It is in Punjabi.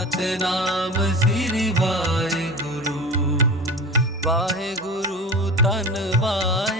ਸਤਨਾਮ ਸ੍ਰੀ ਵਾਹਿਗੁਰੂ ਵਾਹਿਗੁਰੂ ਧੰਨ ਵਾਹਿਗੁਰੂ